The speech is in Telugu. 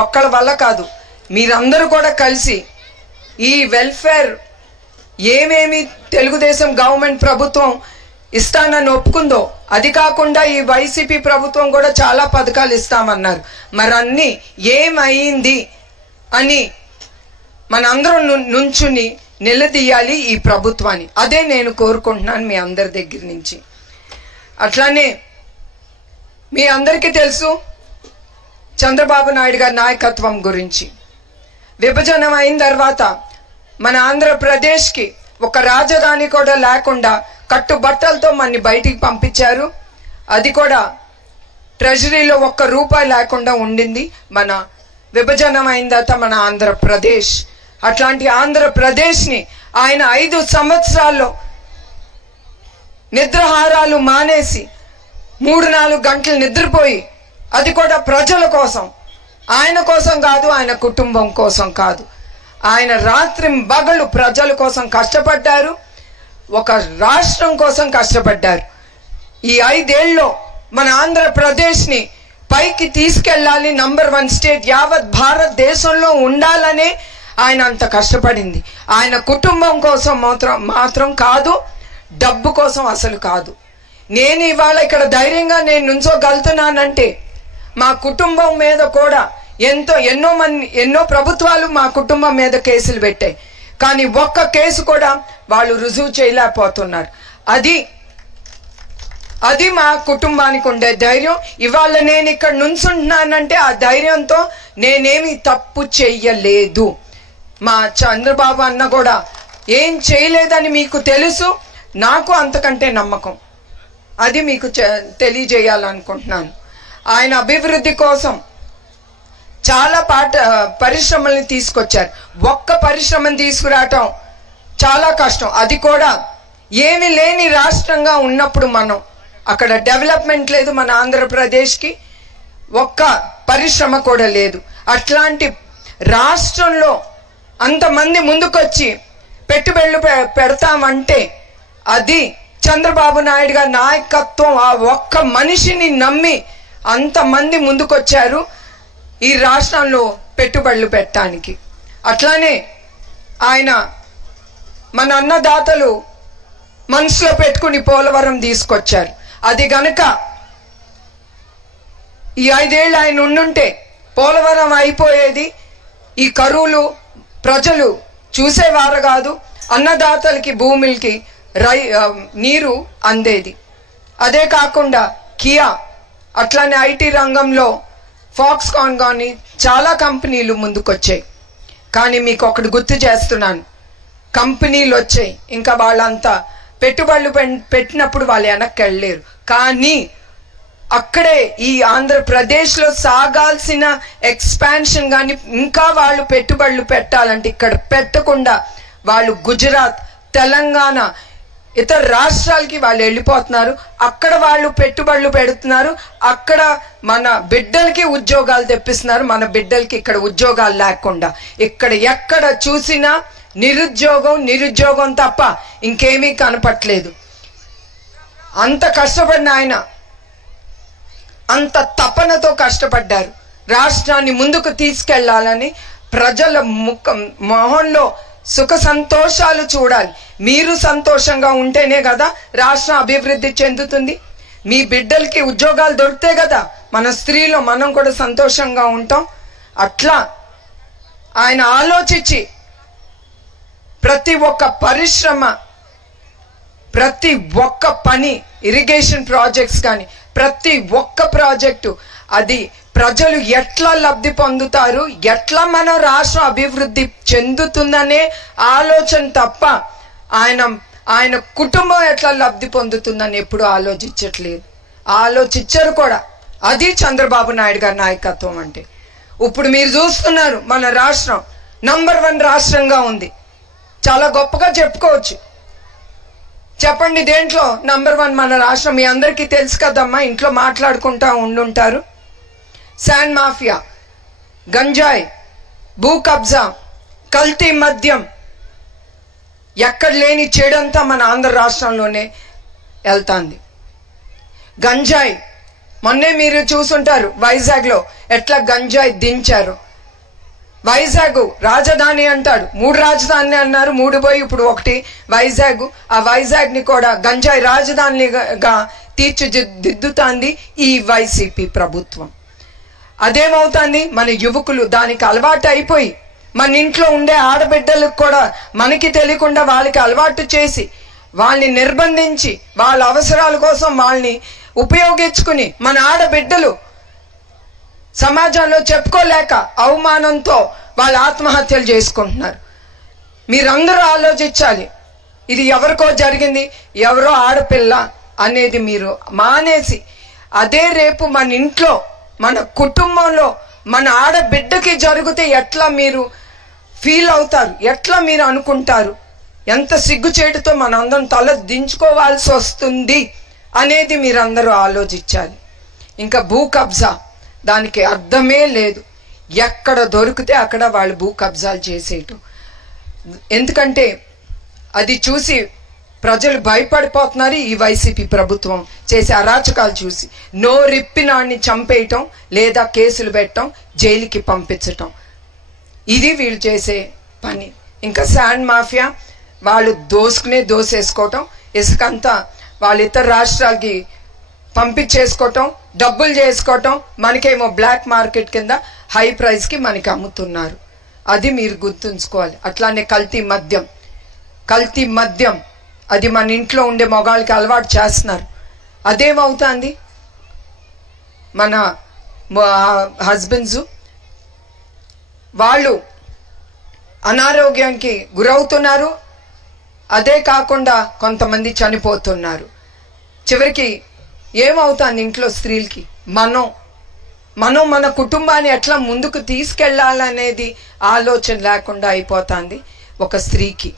ఒక్కళ్ళ వల్ల కాదు, మీరందరూ కూడా కలిసి ఈ వెల్ఫేర్ ఏమేమి తెలుగుదేశం గవర్నమెంట్ ప్రభుత్వం ఇస్తానని ఒప్పుకుందో, అది కాకుండా ఈ వైసీపీ ప్రభుత్వం కూడా చాలా పథకాలు ఇస్తామన్నారు. మరి అన్నీ ఏమైంది అని మనందరం నుంచుని నిలదీయాలి ఈ ప్రభుత్వాన్ని. అదే నేను కోరుకుంటున్నాను మీ అందరి దగ్గర నుంచి. అట్లానే మీ అందరికీ తెలుసు చంద్రబాబు నాయుడు గారి నాయకత్వం గురించి. విభజన అయిన తర్వాత మన ఆంధ్రప్రదేశ్కి ఒక రాజధాని కూడా లేకుండా కట్టుబట్టలతో మనని బయటికి పంపించారు. అది కూడా ట్రెజరీలో ఒక్క రూపాయి లేకుండా ఉండింది మన విభజన అయిన తర్వాత మన ఆంధ్రప్రదేశ్. అట్లాంటి ఆంధ్రప్రదేశ్ని ఆయన 5 సంవత్సరాల్లో నిద్రాహారాలు మానేసి 3-4 గంటలు నిద్రపోయి, అది కూడా ప్రజల కోసం, ఆయన కోసం కాదు, ఆయన కుటుంబం కోసం కాదు, ఆయన రాత్రింబగళ్ళు ప్రజల కోసం కష్టపడ్డారు, ఒక రాష్ట్రం కోసం కష్టపడ్డారు. ఈ 5 ఏళ్ళలో మన ఆంధ్రప్రదేశ్ని పైకి తీసుకెళ్ళాలి, నంబర్ 1 స్టేట్ యావత్ భారతదేశంలో ఉండాలనే ఆయన అంత కష్టపడింది. ఆయన కుటుంబం కోసం మాత్రం కాదు, డబ్బు కోసం అసలు కాదు. నేను ఇవాళ ఇక్కడ ధైర్యంగా నేను నుంచోగలుగుతున్నానంటే మా కుటుంబం మీద కూడా ఎన్నో ప్రభుత్వాలు మా కుటుంబం మీద కేసులు పెట్టాయి, కానీ ఒక్క కేసు కూడా వాళ్ళు రుజువు చేయలేకపోతున్నారు. అది మా కుటుంబానికి ఉండే ధైర్యం. ఇవాళ నేను ఇక్కడ నుంచుంటున్నానంటే ఆ ధైర్యంతో నేనేమి తప్పు చెయ్యలేదు. మా చంద్రబాబు అన్న కూడా ఏం చేయలేదని మీకు తెలుసు, నాకు అంతకంటే నమ్మకం. అది మీకు తెలియజేయాలనుకుంటున్నాను. ఆయన అభివృద్ధి కోసం చాలా పరిశ్రమల్ని తీసుకొచ్చారు. ఒక్క పరిశ్రమను తీసుకురావటం చాలా కష్టం. అది కూడా ఏమి లేని రాష్ట్రంగా ఉన్నప్పుడు మనం అక్కడ డెవలప్మెంట్ లేదు. మన ఆంధ్రప్రదేశ్కి ఒక్క పరిశ్రమ కూడా లేదు. అట్లాంటి రాష్ట్రంలో అంతమంది ముందుకొచ్చి పెట్టుబడులు పెడతామంటే అది చంద్రబాబు నాయుడు గారి నాయకత్వం. ఆ ఒక్క మనిషిని నమ్మి అంతమంది ముందుకొచ్చారు ఈ రాష్ట్రంలో పెట్టుబడులు పెట్టడానికి. అట్లానే ఆయన మన అన్నదాతలు మనసులో పెట్టుకుని పోలవరం తీసుకొచ్చారు. అది గనక ఈ 5 ఏళ్ళు ఆయన ఉండుంటే పోలవరం అయిపోయేది. ఈ కరువులు ప్రజలు చూసేవారు కాదు, అన్నదాతలకి భూములకి నీరు అందేది. అదే కాకుండా కియా, అట్లానే ఐటీ రంగంలో ఫాక్స్కాన్ కానీ చాలా కంపెనీలు ముందుకొచ్చాయి. కానీ మీకు ఒకటి గుర్తు చేస్తున్నాను, కంపెనీలు వచ్చాయి, ఇంకా వాళ్ళంతా పెట్టుబడులు పెట్టినప్పుడు వాళ్ళు వెనక్కి వెళ్ళలేరు. కానీ అక్కడే ఈ ఆంధ్రప్రదేశ్లో సాగాల్సిన ఎక్స్పాన్షన్ కానీ ఇంకా వాళ్ళు పెట్టుబడులు పెట్టాలంటే ఇక్కడ పెట్టకుండా వాళ్ళు గుజరాత్, తెలంగాణ, ఇతర రాష్ట్రాలకి వాళ్ళు వెళ్ళిపోతున్నారు. అక్కడ వాళ్ళు పెట్టుబడులు పెడుతున్నారు, అక్కడ మన బిడ్డలకి ఉద్యోగాలు తెప్పిస్తున్నారు. మన బిడ్డలకి ఇక్కడ ఉద్యోగాలు లేకుండా ఇక్కడ ఎక్కడ చూసినా నిరుద్యోగం తప్ప ఇంకేమీ కనపట్లేదు. అంత కష్టపడిన ఆయన అంత తపనతో కష్టపడ్డారు. రాష్ట్రాన్ని ముందుకు తీసుకెళ్లాలని ప్రజల మొహంలో సుఖ సంతోషాలు చూడాలి. మీరు సంతోషంగా ఉంటేనే కదా రాష్ట్రం అభివృద్ధి చెందుతుంది. మీ బిడ్డలకి ఉద్యోగాలు దొరికితే కదా మన స్త్రీలు మనం కూడా సంతోషంగా ఉంటాం. అట్లా ఆయన ఆలోచించి ప్రతి ఒక్క పరిశ్రమ, ప్రతి ఒక్క పని, ఇరిగేషన్ ప్రాజెక్ట్స్ కానీ ప్రతి ఒక్క ప్రాజెక్టు అది ప్రజలు ఎట్లా లబ్ధి పొందుతారు, ఎట్లా మన రాష్ట్రం అభివృద్ధి చెందుతుందనే ఆలోచన తప్ప ఆయన కుటుంబం ఎట్లా లబ్ధి పొందుతుందని ఎప్పుడు ఆలోచించరు కూడా. అది చంద్రబాబు నాయుడు గారి నాయకత్వం అంటే. ఇప్పుడు మీరు చూస్తున్నారు మన రాష్ట్రం నంబర్ 1 రాష్ట్రంగా ఉంది. చాలా గొప్పగా చెప్పుకోవచ్చు. చెప్పండి దేంట్లో నంబర్ 1 మన రాష్ట్రం? మీ అందరికీ తెలుసు కదమ్మా, ఇంట్లో మాట్లాడుకుంటా ఉండుంటారు. శాండ్ మాఫియా, గంజాయి, భూ కబ్జా, కల్తీ మద్యం, ఎక్కడ లేని చెడంతా మన ఆంధ్ర రాష్ట్రంలోనే వెళ్తాంది. గంజాయి మొన్నే మీరు చూసుంటారు వైజాగ్ లో ఎట్లా గంజాయి దించారు. వైజాగ్ రాజధాని అంటాడు, 3 రాజధాని అన్నారు, 3 పోయి ఇప్పుడు 1 వైజాగ్. ఆ వైజాగ్ ని కూడా గంజాయి రాజధానిగా తీర్చిదిద్దుతాంది ఈ వైసీపీ ప్రభుత్వం. అదేమవుతుంది, మన యువకులు దానికి అలవాటు అయిపోయి మన ఇంట్లో ఉండే ఆడబిడ్డలకు కూడా మనకి తెలియకుండా వాళ్ళకి అలవాటు చేసి వాళ్ళని నిర్బంధించి వాళ్ళ అవసరాల కోసం వాళ్ళని ఉపయోగించుకుని మన ఆడబిడ్డలు సమాజంలో చెప్పుకోలేక అవమానంతో వాళ్ళు ఆత్మహత్యలు చేసుకుంటున్నారు. మీరందరూ ఆలోచించాలి, ఇది ఎవరికో జరిగింది, ఎవరో ఆడపిల్ల అనేది మీరు మానేసి అదే రేపు మన ఇంట్లో మన కుటుంబంలో మన ఆడబిడ్డకి జరిగితే ఎట్లా మీరు ఫీల్ అవుతారు, ఎట్లా మీరు అనుకుంటారు, ఎంత సిగ్గుచేటుతో మనందరం తల దించుకోవాల్సి వస్తుంది అనేది మీరందరూ ఆలోచించాలి. ఇంకా భూ కబ్జా, దానికి అర్థమే లేదు. ఎక్కడ దొరికితే అక్కడ వాళ్ళు భూ కబ్జాలు చేసేయటం. ఎందుకంటే అది చూసి ప్రజలు భయపడిపోతున్నారు. ఈ వైసీపీ ప్రభుత్వం చేసే అరాచకాలు చూసి నోరిప్పినాన్ని చంపేయటం లేదా కేసులు పెట్టడం, జైలుకి పంపించటం, ఇది వీళ్ళు చేసే పని. ఇంకా శాండ్ మాఫియా, వాళ్ళు దోసేసుకోవటం, ఇసుకంతా వాళ్ళ ఇతర రాష్ట్రాలకి పంపించేసుకోవటం, డబ్బులు చేసుకోవటం, మనకేమో బ్లాక్ మార్కెట్ కింద హై ప్రైస్కి మనకి అమ్ముతున్నారు. అది మీరు గుర్తుంచుకోవాలి. అట్లానే కల్తీ మద్యం అది మన ఇంట్లో ఉండే మగాళ్ళకి అలవాటు చేస్తున్నారు. అదేమవుతుంది, మన హస్బెండ్స్ వాళ్ళు అనారోగ్యానికి గురవుతున్నారు. అదే కాకుండా కొంతమంది చనిపోతున్నారు. చివరికి ఏమవుతుంది ఇంట్లో స్త్రీలకి, మనం మన కుటుంబాన్ని ఎట్లా ముందుకు తీసుకెళ్లాలనేది ఆలోచన లేకుండా అయిపోతుంది ఒక స్త్రీకి.